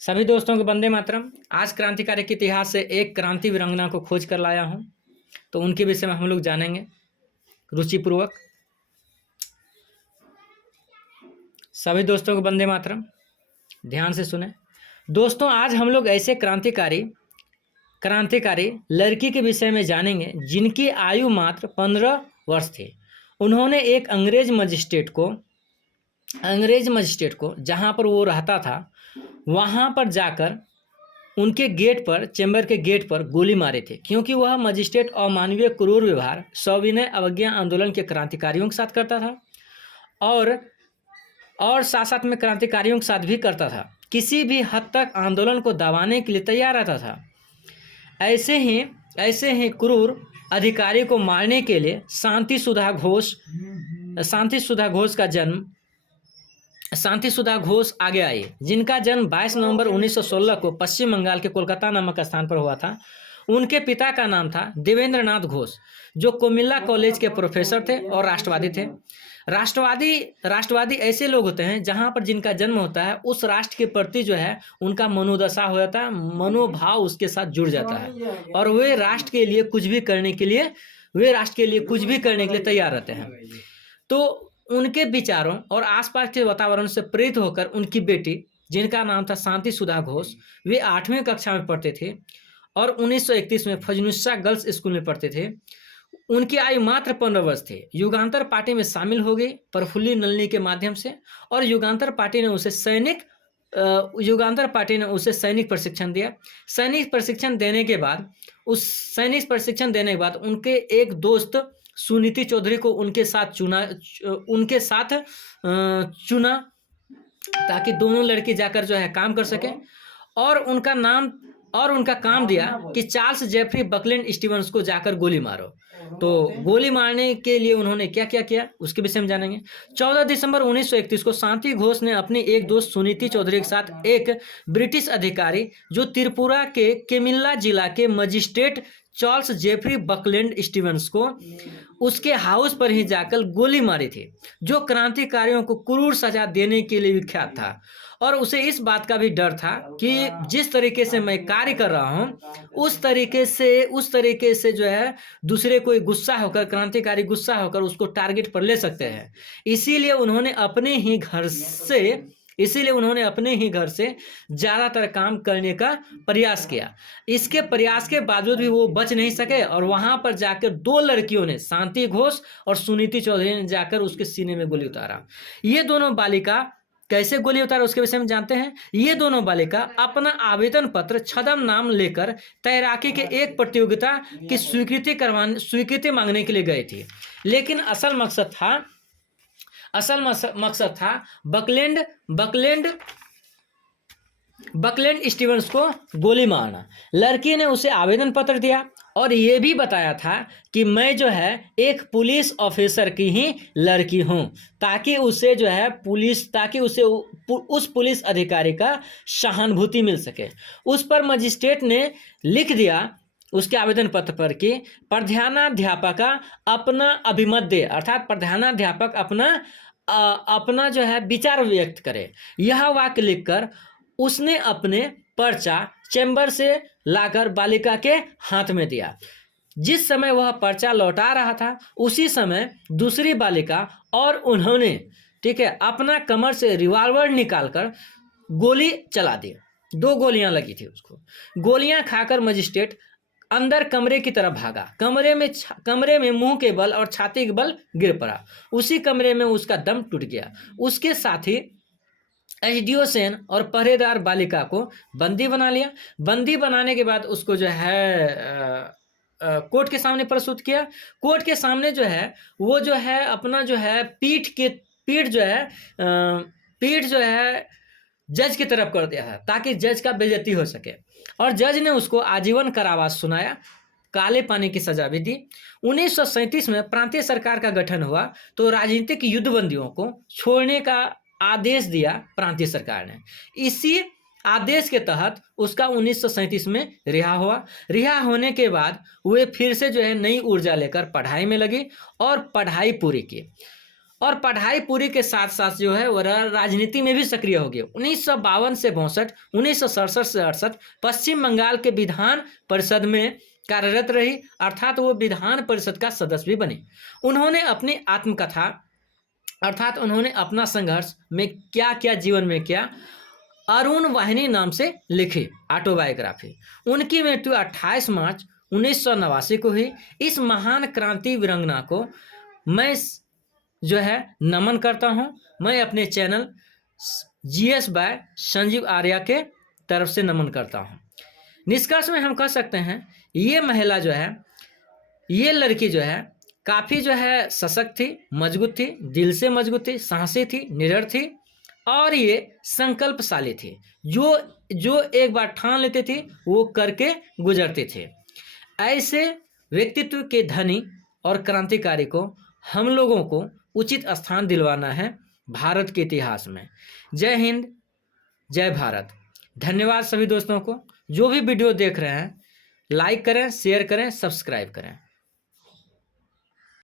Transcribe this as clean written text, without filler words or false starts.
सभी दोस्तों को वंदे मातरम। आज क्रांतिकारी के इतिहास से एक क्रांति वीरांगना को खोज कर लाया हूं, तो उनके विषय में हम लोग जानेंगे रुचिपूर्वक। सभी दोस्तों को वंदे मातरम, ध्यान से सुने। दोस्तों, आज हम लोग ऐसे क्रांतिकारी लड़की के विषय में जानेंगे जिनकी आयु मात्र 15 वर्ष थी। उन्होंने एक अंग्रेज मजिस्ट्रेट को जहां पर वो रहता था वहां पर जाकर उनके गेट पर, चैम्बर के गेट पर गोली मारे थे, क्योंकि वह मजिस्ट्रेट अमानवीय क्रूर व्यवहार, सविनय अवज्ञा आंदोलन के क्रांतिकारियों के साथ करता था और साथ साथ में क्रांतिकारियों के साथ भी करता था। किसी भी हद तक आंदोलन को दबाने के लिए तैयार रहता था। ऐसे ही क्रूर अधिकारी को मारने के लिए शांति सुधा घोष आगे आई, जिनका जन्म 22 नवंबर 1916 को पश्चिम बंगाल के कोलकाता नामक स्थान पर हुआ था। उनके पिता का नाम था देवेंद्र नाथ घोष, जो कोमिल्ला कॉलेज के प्रोफेसर थे और राष्ट्रवादी थे। राष्ट्रवादी ऐसे लोग होते हैं जहां पर जिनका जन्म होता है उस राष्ट्र के प्रति जो है उनका मनोदशा हो जाता है, मनोभाव उसके साथ जुड़ जाता है और वे राष्ट्र के लिए कुछ भी करने के लिए तैयार रहते हैं। तो उनके विचारों और आसपास के वातावरण से प्रेरित होकर उनकी बेटी, जिनका नाम था शांति सुधा घोष, वे 8वीं कक्षा में पढ़ते थे और 1931 में फजनुस्सा गर्ल्स स्कूल में पढ़ते थे। उनकी आयु मात्र 15 वर्ष थी। युगांतर पार्टी में शामिल हो गई प्रफुल्ली नलिनी के माध्यम से, और युगांतर पार्टी ने उसे सैनिक प्रशिक्षण दिया। सैनिक प्रशिक्षण देने के बाद उनके एक दोस्त सुनीति चौधरी को उनके साथ चुना ताकि दोनों लड़के जाकर जो है काम कर सके, और उनका काम दिया कि चार्ल्स जेफरी बकलैंड स्टीवंस को जाकर गोली मारो। तो गोली मारने के लिए उन्होंने क्या क्या किया उसके विषय में जानेंगे। 14 दिसंबर 1931 को शांति घोष ने अपनी एक दोस्त सुनीति चौधरी के साथ एक ब्रिटिश अधिकारी, जो त्रिपुरा के केमिल्ला जिला के magistrate Charles Jeffrey Buckland Stevens को, उसके हाउस पर ही जाकर गोली मारी थी, जो क्रांतिकारियों को क्रूर सजा देने के लिए विख्यात था। और उसे इस बात का भी डर था कि जिस तरीके से मैं कार्य कर रहा हूँ उस तरीके से जो है दूसरे कोई क्रांतिकारी गुस्सा होकर उसको टारगेट पर ले सकते हैं। इसीलिए उन्होंने अपने ही घर से ज़्यादातर काम करने का प्रयास किया। इसके प्रयास के बावजूद भी वो बच नहीं सके और वहां पर जाकर 2 लड़कियों ने, शांति घोष और सुनीति चौधरी ने, जाकर उसके सीने में गोली उतारा। ये दोनों बालिका कैसे गोली उतारा उसके विषय में जानते हैं। ये दोनों बालिका अपना आवेदन पत्र छदम नाम लेकर तैराकी के एक प्रतियोगिता की स्वीकृति मांगने के लिए गए थी, लेकिन असल मकसद था बकलैंड स्टीवंस को गोली मारना। लड़की ने उसे आवेदन पत्र दिया और ये भी बताया था कि मैं जो है एक पुलिस ऑफिसर की ही लड़की हूँ, ताकि उसे उस पुलिस अधिकारी का सहानुभूति मिल सके। उस पर मजिस्ट्रेट ने लिख दिया उसके आवेदन पत्र पर कि प्रधानाध्यापक अपना अभिमत दे, अर्थात प्रधानाध्यापक अपना जो है विचार व्यक्त करे। यह वाक्य लिखकर उसने अपने पर्चा चैम्बर से लाकर बालिका के हाथ में दिया। जिस समय वह पर्चा लौटा रहा था उसी समय दूसरी बालिका और उन्होंने अपना कमर से रिवॉल्वर निकालकर गोली चला दी। 2 गोलियां लगी थी उसको। गोलियां खाकर मजिस्ट्रेट अंदर कमरे की तरफ भागा। कमरे में मुंह के बल और छाती के बल गिर पड़ा। उसी कमरे में उसका दम टूट गया। उसके साथ ही एसडीओ सेन और पहरेदार बालिका को बंदी बना लिया। बंदी बनाने के बाद उसको जो है कोर्ट के सामने प्रस्तुत किया। कोर्ट के सामने जो है वो जो है अपना जो है पीठ जो है जज की तरफ कर दिया है, ताकि जज का बेइज्जती हो सके, और जज ने उसको आजीवन कारावास सुनाया, काले पानी की सजा भी दी। 1937 में प्रांतीय सरकार का गठन हुआ तो राजनीतिक युद्धबंदियों को छोड़ने का आदेश दिया प्रांतीय सरकार ने। इसी आदेश के तहत उसका 1937 में रिहा होने के बाद वे फिर से जो है नई ऊर्जा लेकर पढ़ाई में लगी और पढ़ाई पूरी की। और पढ़ाई पूरी के साथ साथ जो है वह राजनीति में भी सक्रिय हो गए। 1952 से 62, 1967 से 68 पश्चिम बंगाल के विधान परिषद में कार्यरत रही, अर्थात वो विधान परिषद का सदस्य भी बने। उन्होंने अपनी आत्मकथा अर्थात उन्होंने अपना संघर्ष में क्या क्या जीवन में किया अरुण वाहिनी नाम से लिखी ऑटोबायोग्राफी। उनकी मृत्यु 28 मार्च 1989 को हुई। इस महान क्रांति वीरांगना को मैं जो है नमन करता हूं। मैं अपने channel GS bye Sanjeev Arya के तरफ से नमन करता हूं। निष्कर्ष में हम कह सकते हैं ये महिला जो है, ये लड़की जो है काफ़ी जो है सशक्त थी, मजबूत थी, दिल से मजबूत थी, साहसी थी, निडर थी और ये संकल्पशाली थी। जो एक बार ठान लेते थे वो करके गुजरते थे। ऐसे व्यक्तित्व के धनी और क्रांतिकारी को हम लोगों को उचित स्थान दिलवाना है भारत के इतिहास में। जय हिंद, जय भारत। धन्यवाद सभी दोस्तों को। जो भी वीडियो देख रहे हैं लाइक करें, शेयर करें, सब्सक्राइब करें।